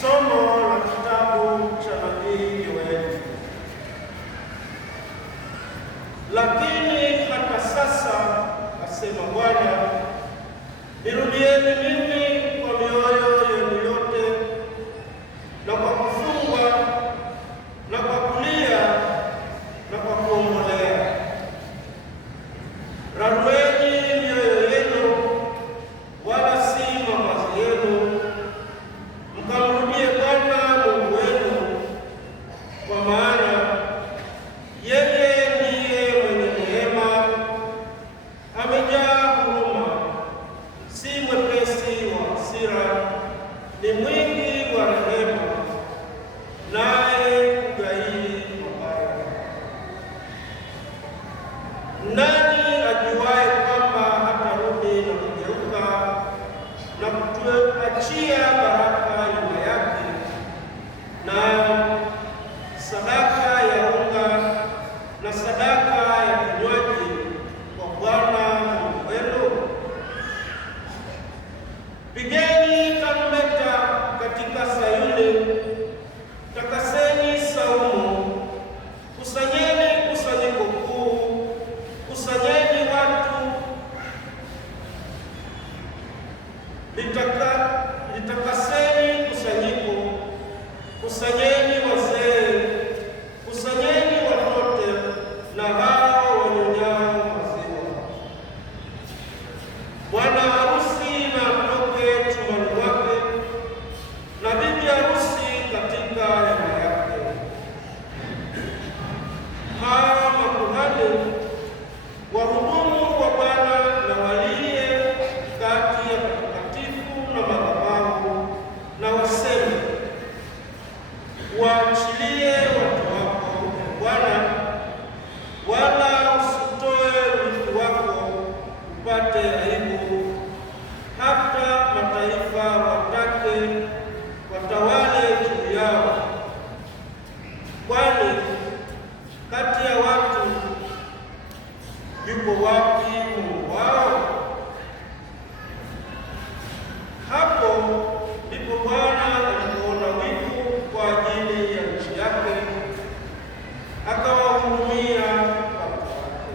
Somo la kitabu cha nabii Yoeli. Lakini hata sasa, asema Bwana, nirudieni mimi kwa mioyo yenu yote na kwa kufunga na kwa kulia na kwa kuombolea. Rarueni mioyo yenu, wala si mavazi yenu, mkamrudie Bwana Mungu wenu, kwa maana yeye ndiye mwenye neema, amejaa huruma, si mwepesi wa hasira, ni mwingi wa rehema, naye hughairi mabaya. Nani ajuaye kwamba hatarudi na kugeuka na kutuachia baraka nyuma yake, na sadaka ya unga na sadaka ya kinywaji kwa Bwana Mungu wenu? Pigeni tarumbeta katika Sayuni, takaseni saumu, kusanyeni kusanyiko kuu, kusanyeni watu, litakaseni kusanyiko, kusanyeni wazee, kusanyeni watoto na hao wanyonyao maziwa. Bwana harusi na atoke chumbani mwake, na bibi harusi katika hema yake. Hawa makuhani wahudumu wa Bwana na walie kati ya patakatifu na madhabahu, na waseme, waachilie watu wako Bwana, wala usitoe urithi wako upate aibu, hata mataifa watake watawale juu yao. Kwani kati ya watu yuko wapi Mungu wao? Hapo ndipo Bwana alipoona wivu kwa ajili ya nchi yake, akawahurumia watu wake.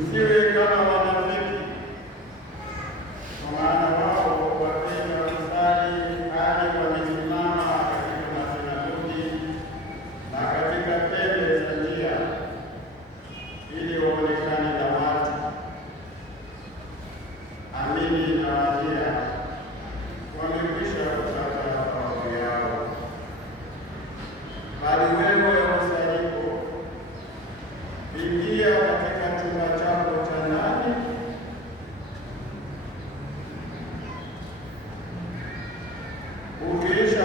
Msiwe kama wanafiki, kwa maana wao wapenda kusali hali wamesimama katika masinagogi na katika pembe za njia, ili waonekane na watu. Amini nawaambia, wamekwisha kupata thawabu yao. Bali wewe msaliko, ingia katika chumba chako cha ndani, ukiisha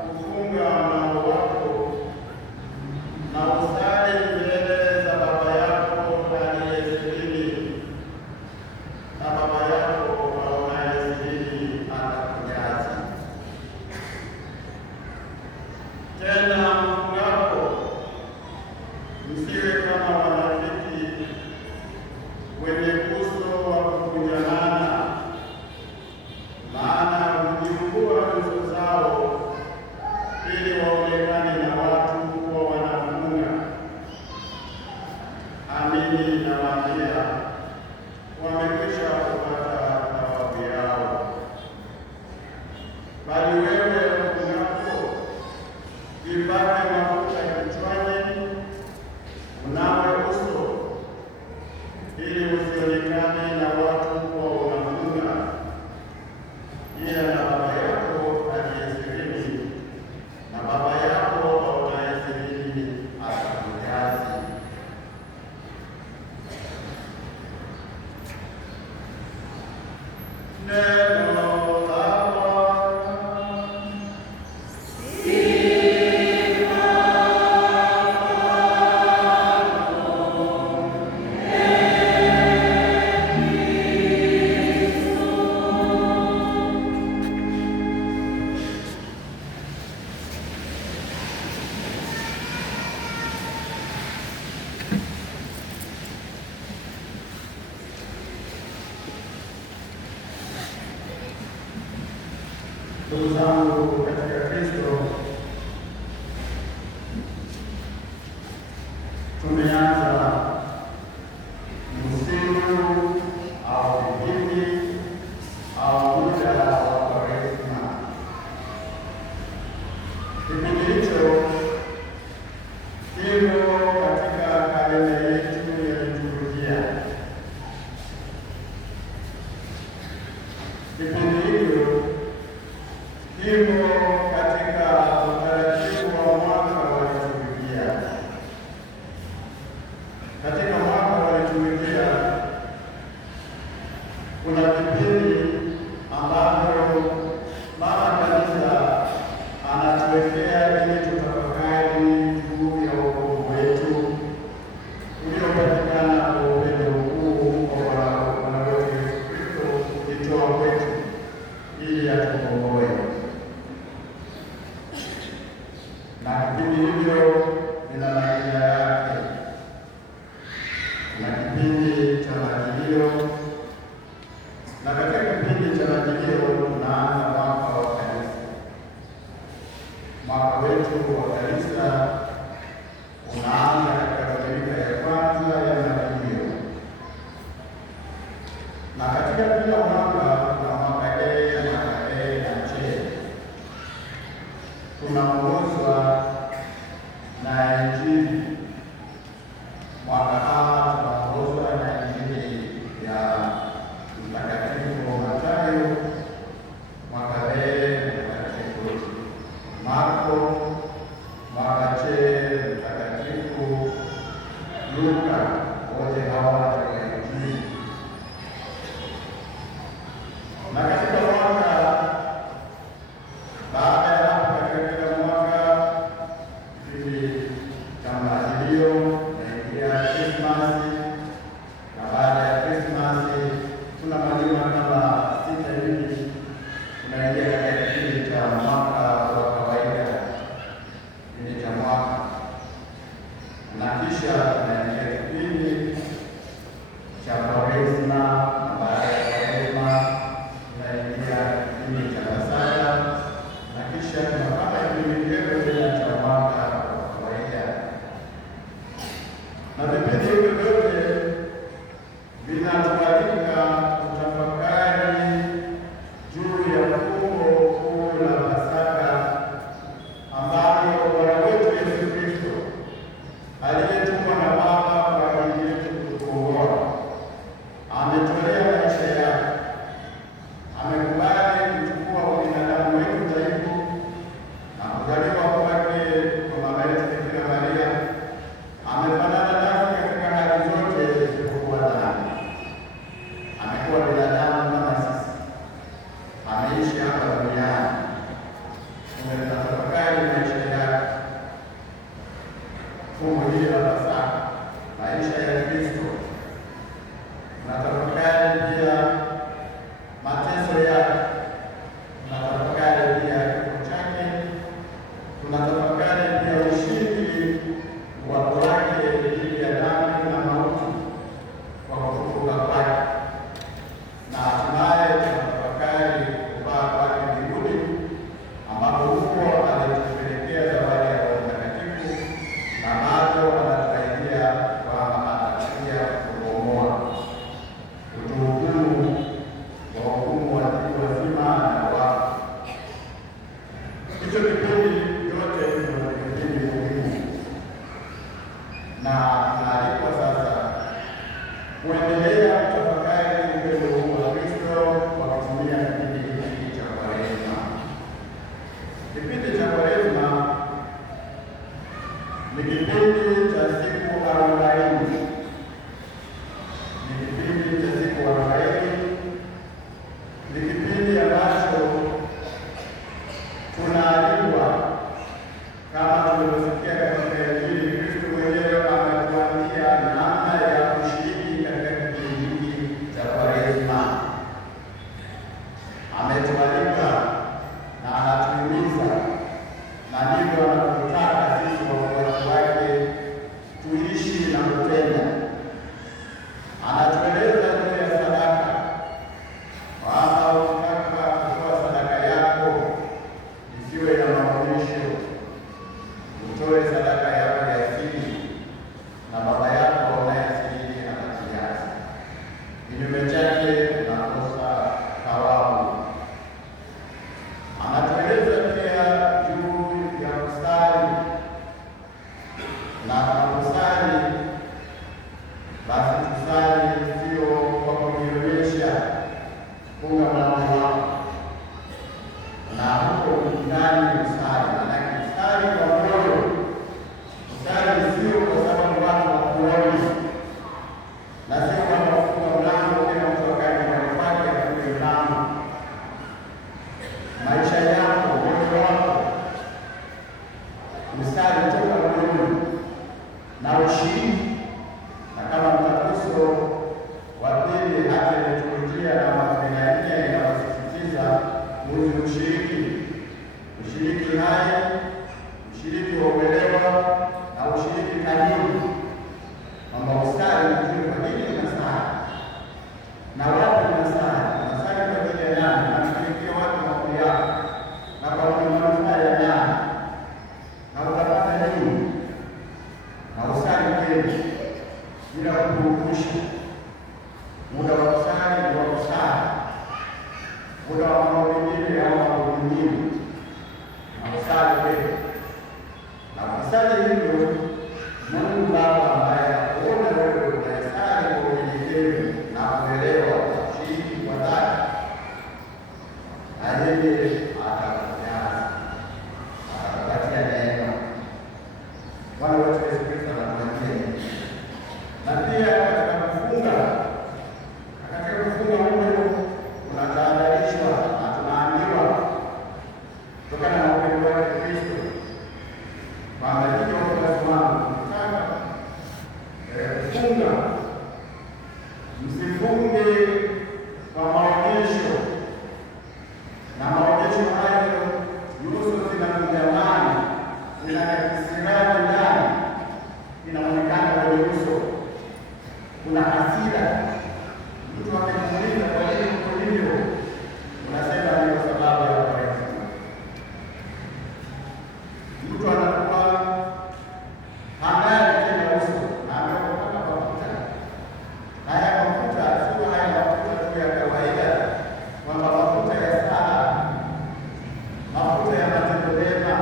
kufunga mlango wako, na usali mbele za Baba yako aliye sirini, na Baba yako aonaye sirini atakujaza. Tena mfungapo, msiwe kama wanafiki wenye uso wa kukunjamana, maana hujiumbua nyuso zao ili waonekane na watu kuwa wanafunga. Amini nawaambia, wamekwisha kupata thawabu yao. Bali wewe ufungapo, jipake mafuta kichwani, unawe uso, ili usionekane na watu kuwa unafunga, ila na Baba yako aliye sirini, na Baba yako aonaye sirini atakujaza. Neno la Bwana. Ndugu zangu katika Kristo, tumeanza msimu au kipindi au muda wa Kwaresma. Kipindi hicho kimo katika kalenda yetu ya liturujia. Kipindi hivyo kimo katika utaratibu wa mwaka wa liturujia. Katika mwaka wa liturujia kuna vipindi ambavyo Mama Kanisa anatuwekea ili tutafakari juu ya wokovu wetu uliopatikana kwa upendo mkuu wa Bwana wetu Yesu Kristo kujitoa kwetu ili atukomboe. Na kipindi hivyo vina majina yake. Kuna kipindi cha Majilio, na katika kipindi cha Majilio tunaanza mwaka wa Kanisa. Mwaka wetu wa Kanisa unaanza katika Dominika ya kwanza ya Majilio, na katika kila mwaka kuna mwaka A, mwaka B na C. Tunaongozwa na Injili. Mwaka A tunaongozwa na Injili ya Mtakatifu Mathayo, mwaka B Mtakatifu Marko, mwaka C Mtakatifu Luka. Wote hawa ni Injili. Na katika mwaka baada ya hapo, katika mwaka kipindi cha Majilio naingia Krismasi, na baada ya Krismasi tuna majuma kama 6 hivi, tunaingia katika kipindi cha mwaka wa kawaida, kipindi cha mwaka, na kisha tunaingia kipindi cha Kwaresma, na baada ya Kwaresma tunaingia kipindi cha Pasaka, na kisha tunapata kipindi kingine cha mwaka wa kawaida. Na vipindi hivyo vyote wa pili hata liturujia namba 14 inasisitiza kuhusu ushiriki hai, ushiriki wa uelewa na ushiriki kamili, kwamba usali mjue kwa nini unasali na wapi unasali, unasali kwa ajili ya nani, na mshirikia watu maombi yako na kwa manufaa ya nani, na utapata nini, na usali kweli bila kukumbusha. Muda wa kusali ni wa kusali, muda wa mambo mengine au mambo mengine, na kusali kweli. Na kusali hivyo, Mungu Baba ambaye anakuona wewe unasali kwa unyenyekevu na kuelewa ushiriki kwa dhati, na yeye atakujaza, atakupatia neema. Bwana wetu Yesu Kristo anatuambia. Na pia katika kufunga huko tunatahadharishwa na tunaambiwa kutokana na upendo wake Kristo kwamba hivyo wasimama kutaka kufunga, msifunge kwa maonyesho, na maonyesho hayo nyuso zinakunjamana, zinakisirani ndani, inaonekana kwenye uso kuna hasira. Mtu akimuuliza kwa nini uko hivyo, unasema ni kwa sababu ya Kwaresima. Mtu anakuwa hangali tena uso na amepaka mafuta. Haya mafuta sio haya mafuta tu ya kawaida, kwamba mafuta ya sala, mafuta ya matendo mema,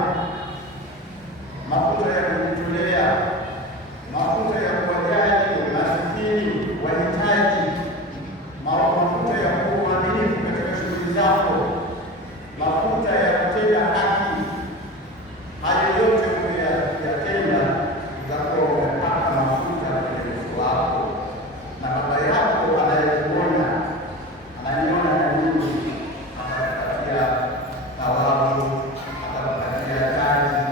mafuta ya kujitolea, mafuta ya kuwajali masikini, wahitaji, mafuta ya kuwa mwaminifu katika shughuli zako, mafuta ya kutenda haki. Hayo yote ukiyatenda utakuwa umepaka mafuta kwenye uso wako, na Baba yako anayekuona, ananiona na mimi, atakupatia thawabu, atakupatia taji,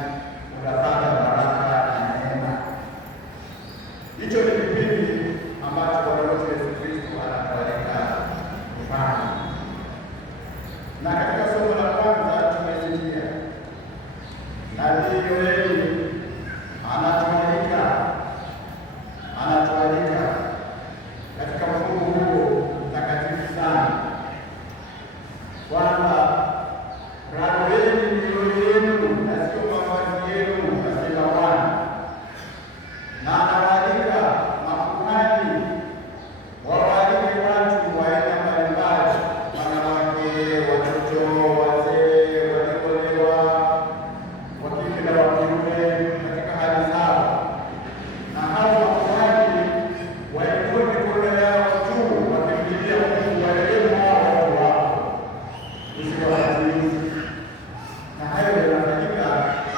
utapata baraka na neema. Hicho ni kipindi ambacho Bwana wetu Yesu Kristo anatualika kufanya. Na katika somo la kwanza tumesikia nabii Yoeli anatualika katika mfungu huo mtakatifu sana kwamba rarueni mioyo yenu na sio mavazi yenu, asema Bwana. Na anawaalika makuhani wawaalike watu wa aina mbalimbali, wanawake, watoto, wazee, waliolewa, wa kike na wa kiume, katika hali zao. Na hao makuhani wainue mikono yao juu, wakimlilia Mungu, warehemu hao watu wako, usiwatimize. Na hayo yanafanyika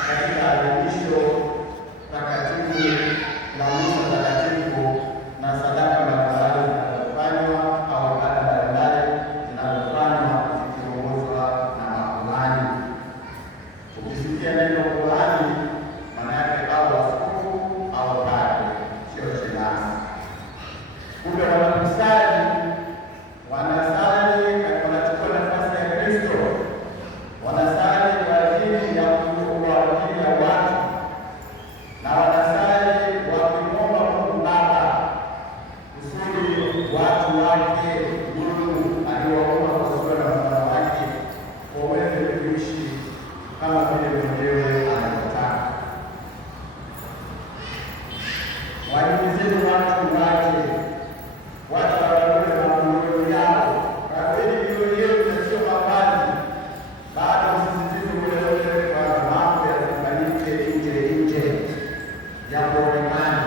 katika adhimisho takatifu la misa takatifu na sadaka mbalimbali zinazofanywa au ibada mbalimbali zinazofanywa zikiongozwa na makuhani. Ukisikia neno kuhani, maana yake au askofu au padre, sio shemasi. Kumbe wanakusali, wanachukua nafasi ya Kristo, wanasali kwa ajili ya watu, na wanasali wakimwomba Mungu Baba kusudi watu wake Mungu aliwaumba kwa sura na mfano wake waweze kuishi kama vile mwenyewe anavyotaka. Wahimizeni watu wawague mioyo yao, kaweni mioyo yenu na sio mavazi. Baada ya msisitizo ule wote kwa mambo yasifanyike nje ya kuonekana,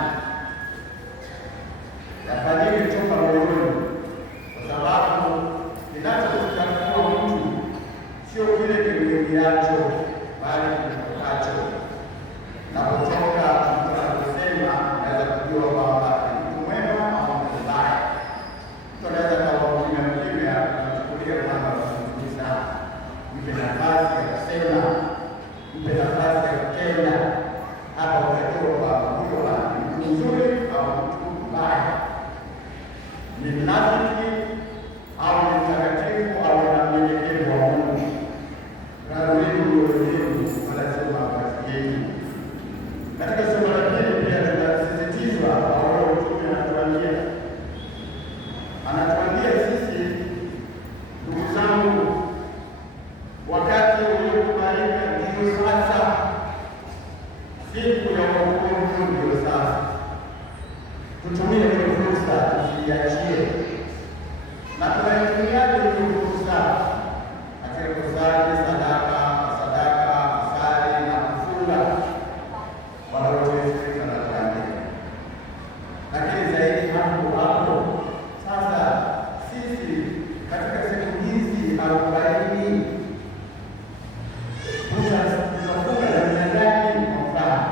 yafanyike toka moyoni, kwa sababu kinachomchafua mtu sio kile kimwingiacho, bali kimtokacho. Na kutoka mtu anaposema, anaweza kujua kwamba ni mtu mwema au mtu mbaya. Mtu anaweza kawa kimya, anachukulia kwamba mzuri sana, mpe nafasi ya kusema, mpe nafasi ya kutenda. Hapa utajua kwamba huyo ni mtu mzuri au mtu mbaya. ni mnafiki au ni mtakatifu au na mnyenyekevu wa Mungu. Nalo hili ndio elimu wala sio mavazi yetu. Katika somo la pili pia tunasisitizwa Paulo mtume anatuambia sisi, ndugu zangu, wakati uliokubalika ndio sasa, siku ya wokovu ndio sasa. Tutumie hiyo fursa, tusiiachie. Na tunaitumia hiyo fursa katika kusali sadaka, kusali na kufunga wala wote tunatambua. Lakini zaidi hapo sasa, sisi katika siku hizi 40 tunafunga namna gani? Kwa mfano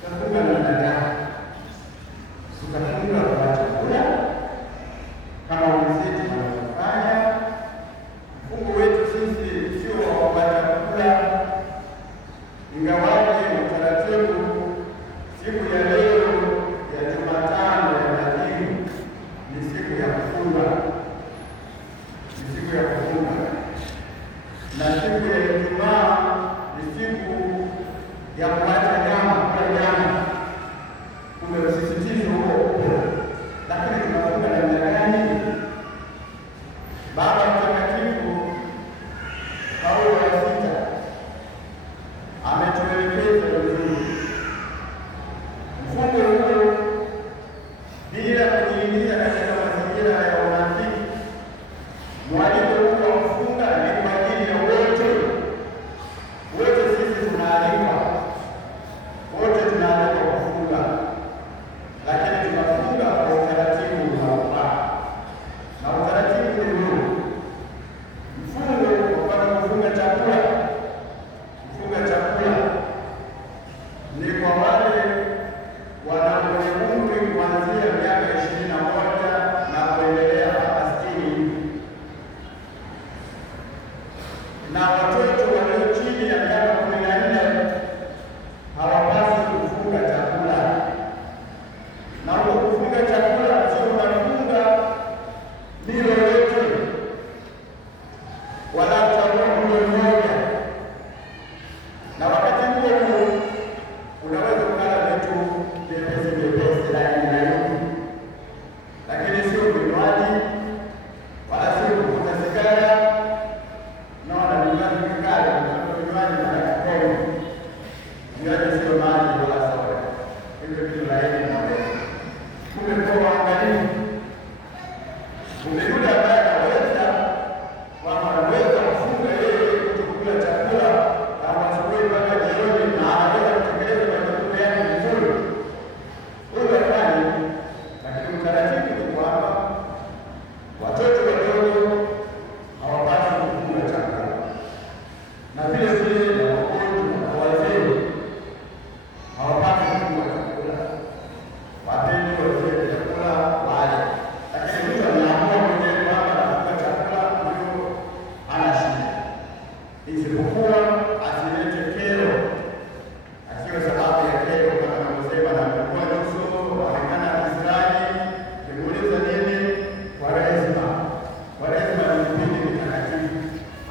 tunafunga namna gani? Tutafunga kwa chakula kama wenzetu wanavyofanya. Mfungo wetu sisi sio wa chakula, ingawaje utaratibu siku ya leo ya Jumatano ya Madini ni siku ya kufunga, na siku ya Ijumaa ni siku ya kuacha nyama, kula nyama. Kuna msisitizo huo, lakini tunafunga namna gani? Baba Mtakatifu Paulo wa Sita ametuelekeza vizuri mfungo huo bila kujiingiza katika mazingira ya unafiki. Mwaliko huu wa kufunga ni kwa ajili ya wote. Sisi tunaalikwa, wote tunaalikwa kufunga, lakini tunafunga kwa utaratibu unaofaa. Na utaratibu ni huu: mfungo kwa kufunga chakula. Kufunga chakula ni kwa wale wenye umri kuanzia miaka 21 na kuendelea mpaka 60, na watoto walio chini ya miaka 14 hawapaswi kufunga chakula. Na kufunga chakula sio unafunga milo yote, wala chakula mlo mmoja, na wakati huo unaweza kula vitu vyepesi laini, lakini sio vinywaji wala sio kuvuta sigara. Naona vinywaji vikali, vinywaji vya pombe, vinywaji sio maji wala soda, hivyo vitu laini na wewe. Kumbe kwa uangalifu, kumbe yule ambaye anaweza kufunga yeye kutokula chakula au asubuhi mpaka jioni na anaweza kutekeleza majukumu yake vizuri, huyo afanye. Lakini utaratibu ni kwamba watoto wadogo hawapaswi kufunga chakula, na vile vile na wagonjwa na wazee hawapaswi kufunga chakula. Wapeni wazee chakula wale, lakini mtu anaamua mwenyewe kwamba anafunga chakula, ndio ana shida, isipokuwa asilete kero, asiwe sababu ya kero, kama anavyosema na mkuu nusu waonekana kisirani. Kimuuliza nini? Kwaresma. Kwaresma ni kipindi kitakatifu,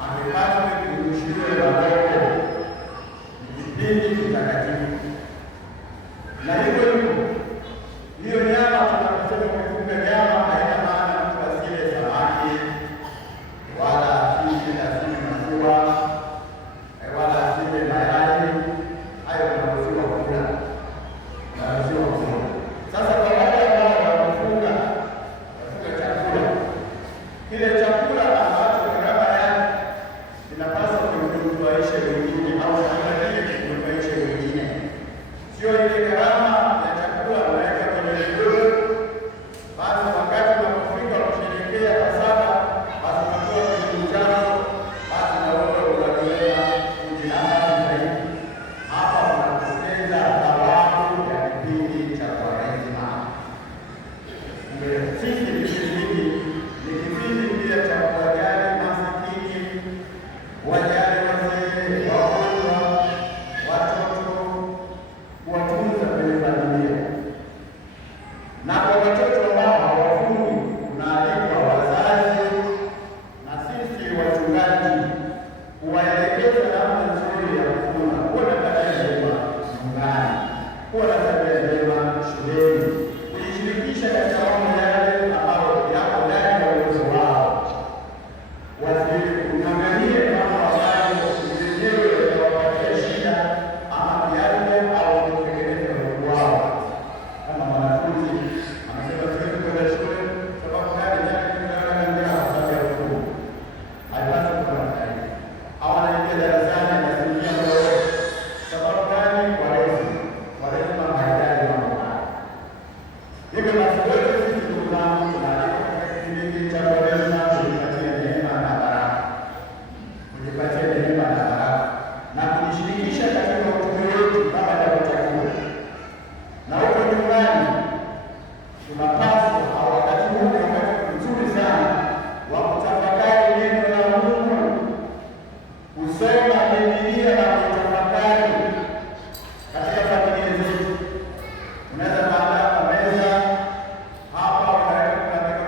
akipaswe kurushiwe madogo, ni kipindi kitakatifu. Na hivyo hiyo nyama, tunaposema kufunga nyama, haina maana mtu asile samaki wala asile maziwa wala asile mayai. Hayo yanaruhusiwa kula, yanaruhusiwa kula. Sasa kwa wale ambao wanafunga chakula, kile chakula ambacho gharama yake inapaswa kunufaisha wengine au chakula kile kunufaisha wengine, sio ile gharama ya chakula unaweka kwenye mikono. Basi wakati unapofika kusherehekea Pasaka, basi unatoa kitu chako, basi na wewe unaweza kujinafasi zaidi. Hapa unapoteza thawabu ya kipindi cha Kwaresma. Sisi kipindi ni kipindi pia cha kuwajali masikini, wajali wazee, wagonjwa, watoto, kuwatunza kwenye familia. Na kwa watoto ambao hawafungwi basi wote sisi ndugu zangu tunaalikwa katika kipindi hiki cha Kwaresma kujipatia neema na baraka, kujipatia neema na baraka na kujishirikisha katika utume wetu kama jambo cha Mungu. Na huko nyumbani tunapaswa au wakati huu ni wakati mzuri sana wa kutafakari neno la Mungu, kusoma Biblia na kutafakari katika familia zetu. Unaweza kuandaa meza hapa, unaweza kuandika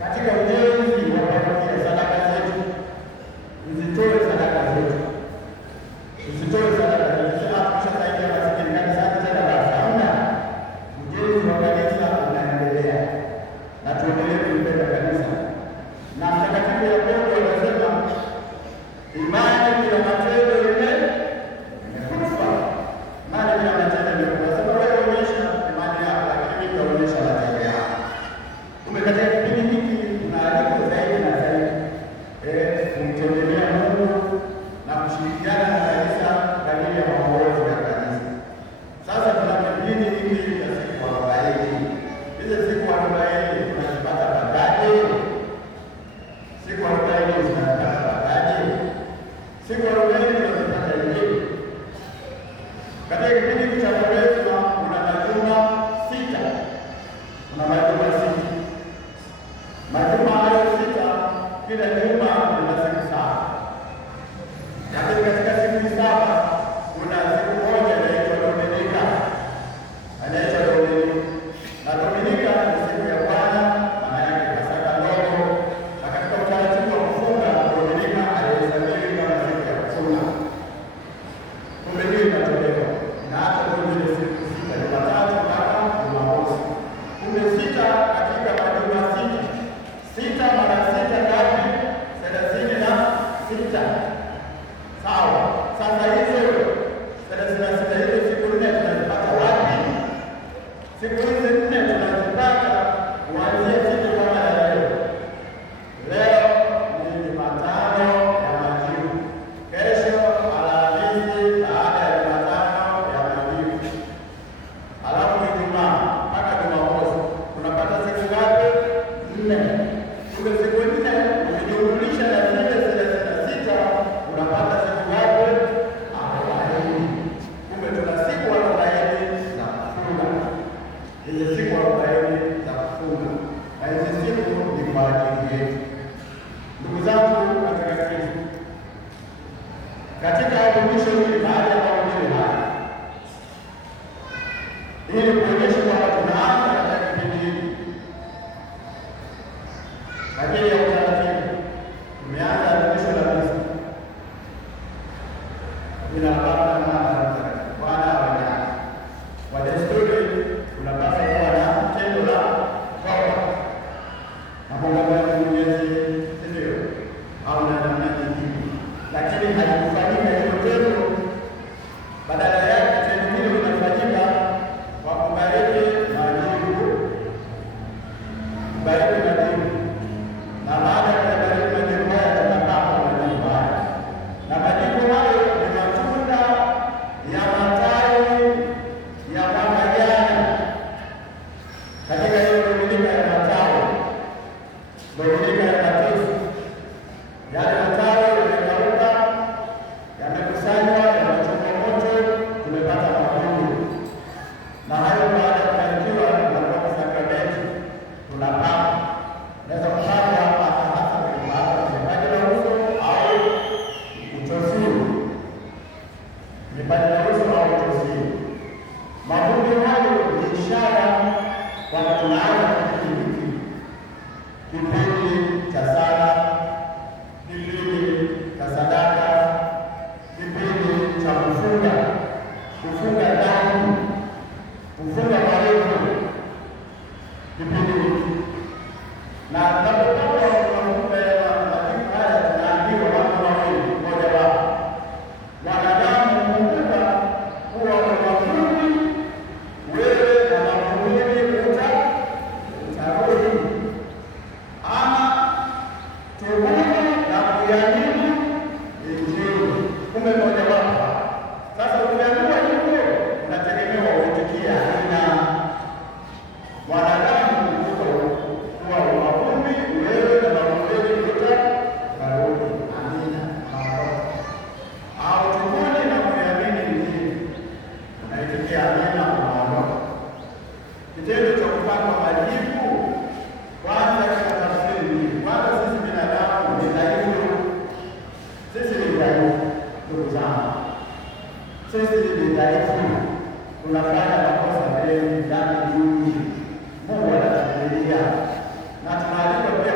katika ujenzi wa parokia, sadaka zetu mzitoe, sadaka zetu msitoe, sadaka zetu. Sema tumeshasaidia maskini kanisani tena, basi hamna. Ujenzi wa kanisa unaendelea na tuendelee kuipenda kanisa. Na Mtakatifu Yakobo anasema imani bila matendo imekufa. Imani bila matendo imekufa. Sasa wewe onyesha imani yako, lakini mimi nitaonyesha matendo yako. Katika kipindi hiki tunaalikwa zaidi na zaidi kumtembelea Mungu na kushirikiana na kanisa kwa ajili ya maongozi ya kanisa. Sasa tuna kipindi hiki cha siku 40. Hizo siku 40 tunazipata baadaye. Siku 40 tunazipata baadaye. Siku 40 tunazipata hivi. Katika kipindi hiki cha Kwaresma kuna majuma 6. Kuna majuma 6. Majuma hayo 6, kila juma kuna siku 7. Lakini katika siku 7 kuna siku moja inaitwa Dominika. Inaitwa Dominika. Na Dominika ni siku ya Bwana, maana yake Pasaka ndogo. Na katika utaratibu wa kufunga, Dominika alihesabiwa kama siku ya kufunga. Kumbe hiyo inatolewa. Na hata kwenye siku 6, Jumatatu mpaka Jumamosi. Kumbe 6 katika majuma 6. 6 mara 6 ngapi? 36. Sawa. Sasa hizo 36 hizo siku 4 tunazipata wapi? Siku hizi 4 tunazipata kuanzia siku kama ya leo. Leo ni Jumatano ya Majivu. Kesho Alhamisi baada ya Jumatano ya Majivu. Alafu Ijumaa mpaka Jumamosi tunapata siku ngapi? 4. Kumbe siku 4 ukijumlisha na zile 36 unapata siku ngapi? 40. Kumbe tuna siku 40 za kufunga. Hizo siku 40 za kufunga. Na hizo siku ni kwa ajili yetu. Ndugu zangu katika Kristo, katika adhimisho hili baada ya mahubiri haya, ili kuonyesha kwamba tunaanza katika kipindi hiki ajili ya utaratibu, tumeanza adhimisho la misa. Inapata maana Bwana awe kwa desturi, tunapaswa kuwa na tendo la toba na kumwomba Mwenyezi Mungu au na namna nyingine, lakini haikufanyika hilo tendo. Badala yake tendo hilo linafanyika kwa kubariki majivu, kubariki majivu. Na baada ya kubariki majivu haya tunapata majivu haya, na majivu hayo ni matunda ya matawi ya mwaka jana. Katika hiyo Dominika ya matawi, Dominika ya Matusi, yale matawi yamekauka, yamekusanywa, yamechomwa moto, tumepata makungu. Na hayo baada ya kubarikiwa na kwa sakramenti tunapata. Naweza kupata hasa kupata mipaji ya uso au utosiri. Mipaji ya uso au utosiri. Mafungu hayo ni ishara kwamba tunaanza kipindi cha sala, kipindi cha sadaka, kipindi cha kufunga damu, kufunga marefu, kipindi hiki. Na tunapopata mafungo ya majivu haya tunaambiwa mambo mawili. Moja wapo, mwanadamu kumbuka kuwa umafuni wewe na mafuni utarudi, ama tubuni na kuiamini Injili. Kumbe moja wapo. Sasa ukiambiwa hivyo unategemewa uitikie aina. Mwanadamu kumbuka kuwa umafuni wewe na mafuni utarudi, amina, au tubuni na kuiamini Injili, unaitikia amina, unaondoka. Kitendo cha kupata majivu kwanza katika tafsiri hii, kwanza sisi binadamu ni dhaifu. Sisi ni dhaifu, ndugu zangu. Sisi ni dhaifu. Tunafanya makosa mengi, dhambi nyingi. Mungu anatuvumilia. Na tunaalikwa pia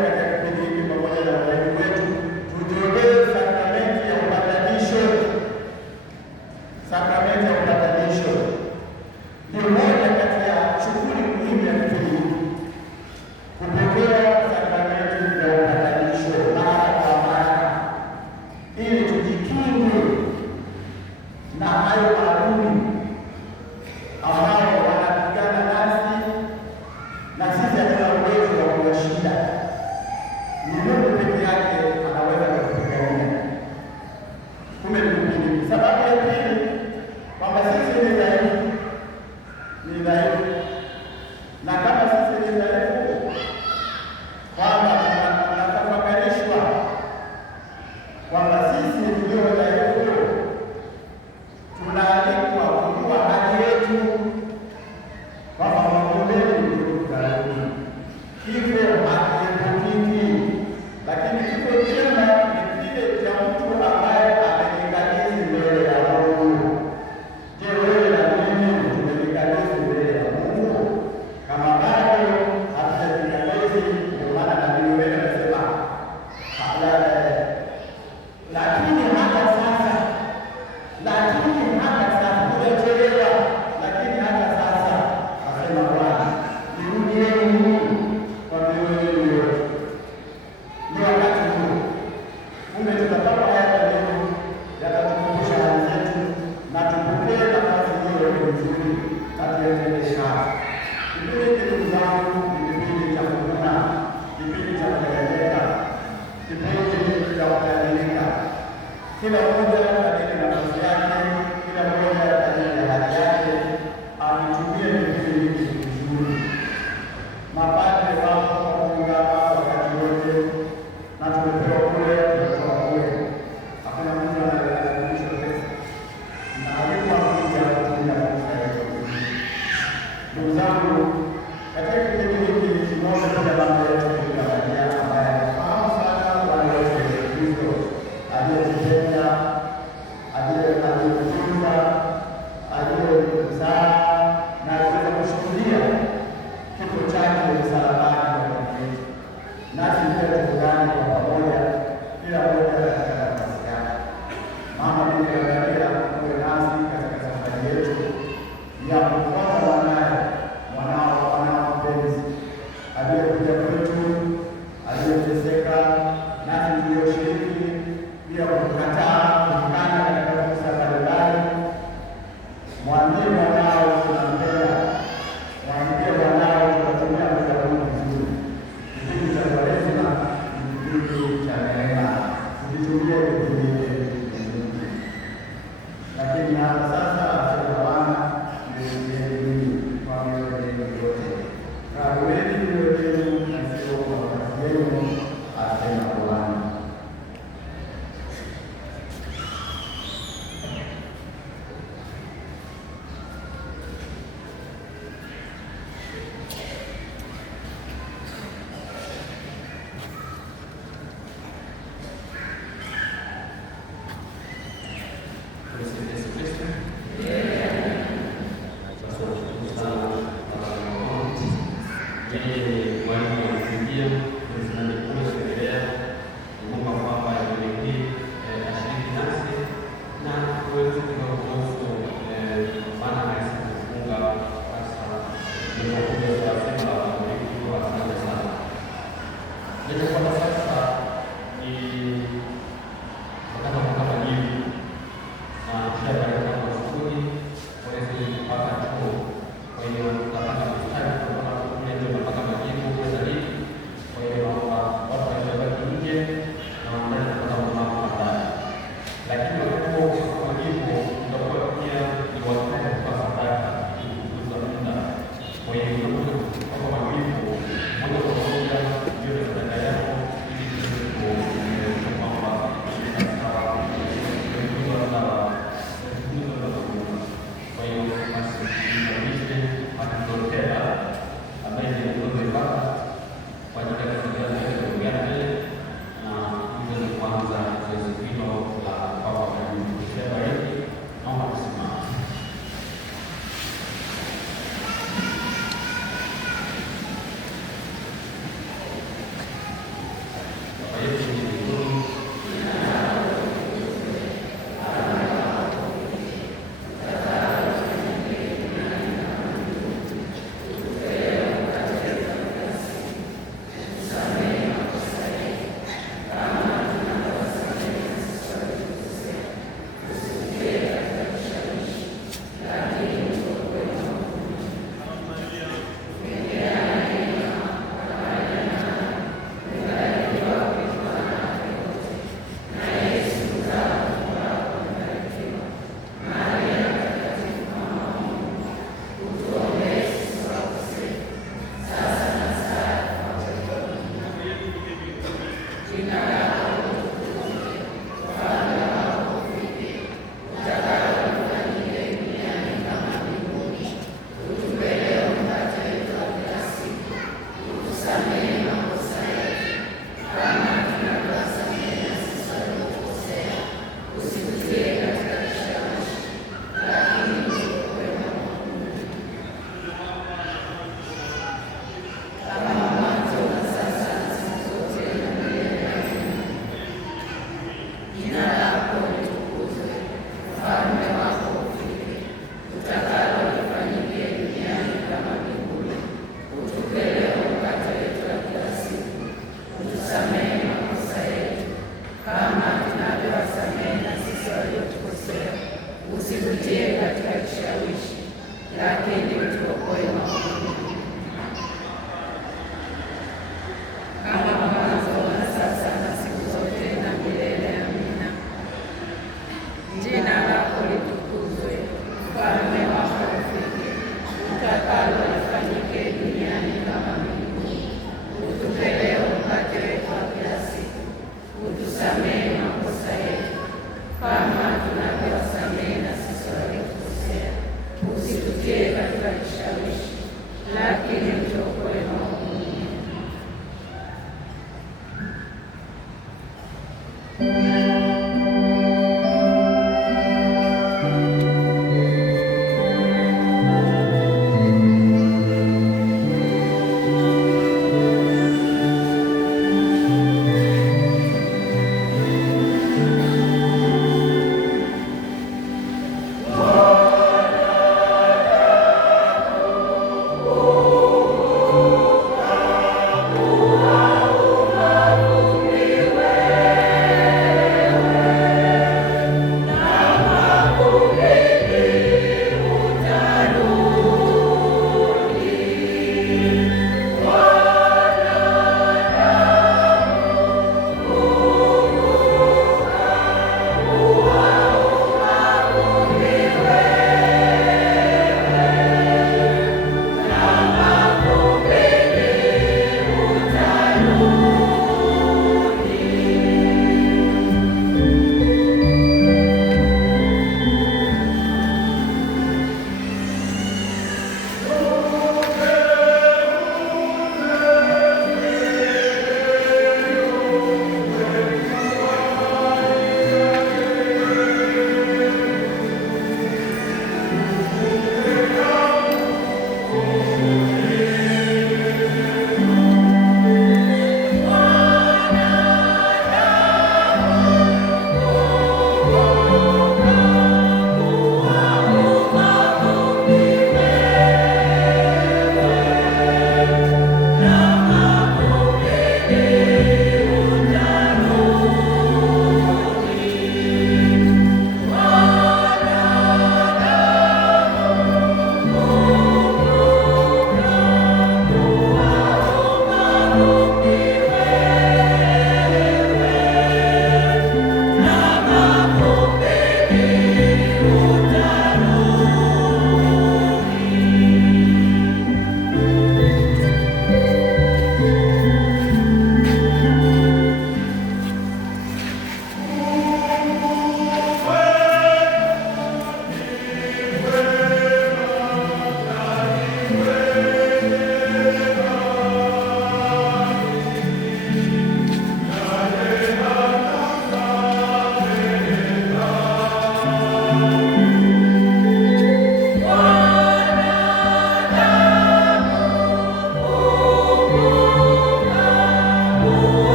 Kipindi hiki ndugu zangu ni kipindi cha kuvuna, kipindi cha kueleweka, kipindi cha kubadilika. Kila mmoja katika nafasi yake, kila mmoja katika hali yake ametumia kipindi hiki vizuri. Mapadre wako kuungana wakati wote na tumepewa kule, tumetoa kule. Hakuna mtu anayelalamishwa pesa na alikuwa kuja kutumia pesa hiyo. Ndugu zangu, katika kipindi hiki tunaona pia mama yetu Bikira Maria ambaye anafahamu sana wale wote wa Kristo, aliyetupenda, aliyetutunza, aliyezaa na aliweza kushuhudia kifo chake msalabani kwa ajili yetu. Nasi pia tuungane kwa pamoja, kila mmoja katika nafasi yake. Mama Bikira Maria, uwe nasi katika safari yetu ya kumfuata mwanao mpenzi aliyekuja kwetu, aliyeteseka, nasi tulioshiriki pia kukataa kumkana katika fursa mbalimbali. Mwambie mwanao tunampenda, mwambie mwanao tunatumia muda huu vizuri. Kipindi cha Kwaresima ni kipindi cha neema, tukitumia kipindi hiki. Lakini hata sasa asema Bwana, niulieni mimi kwa mioyo yenu yote, kagueni mioyo yenu na sio kwa kazi yenu, asema Bwana.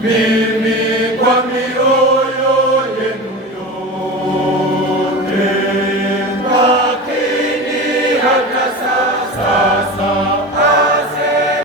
tumieni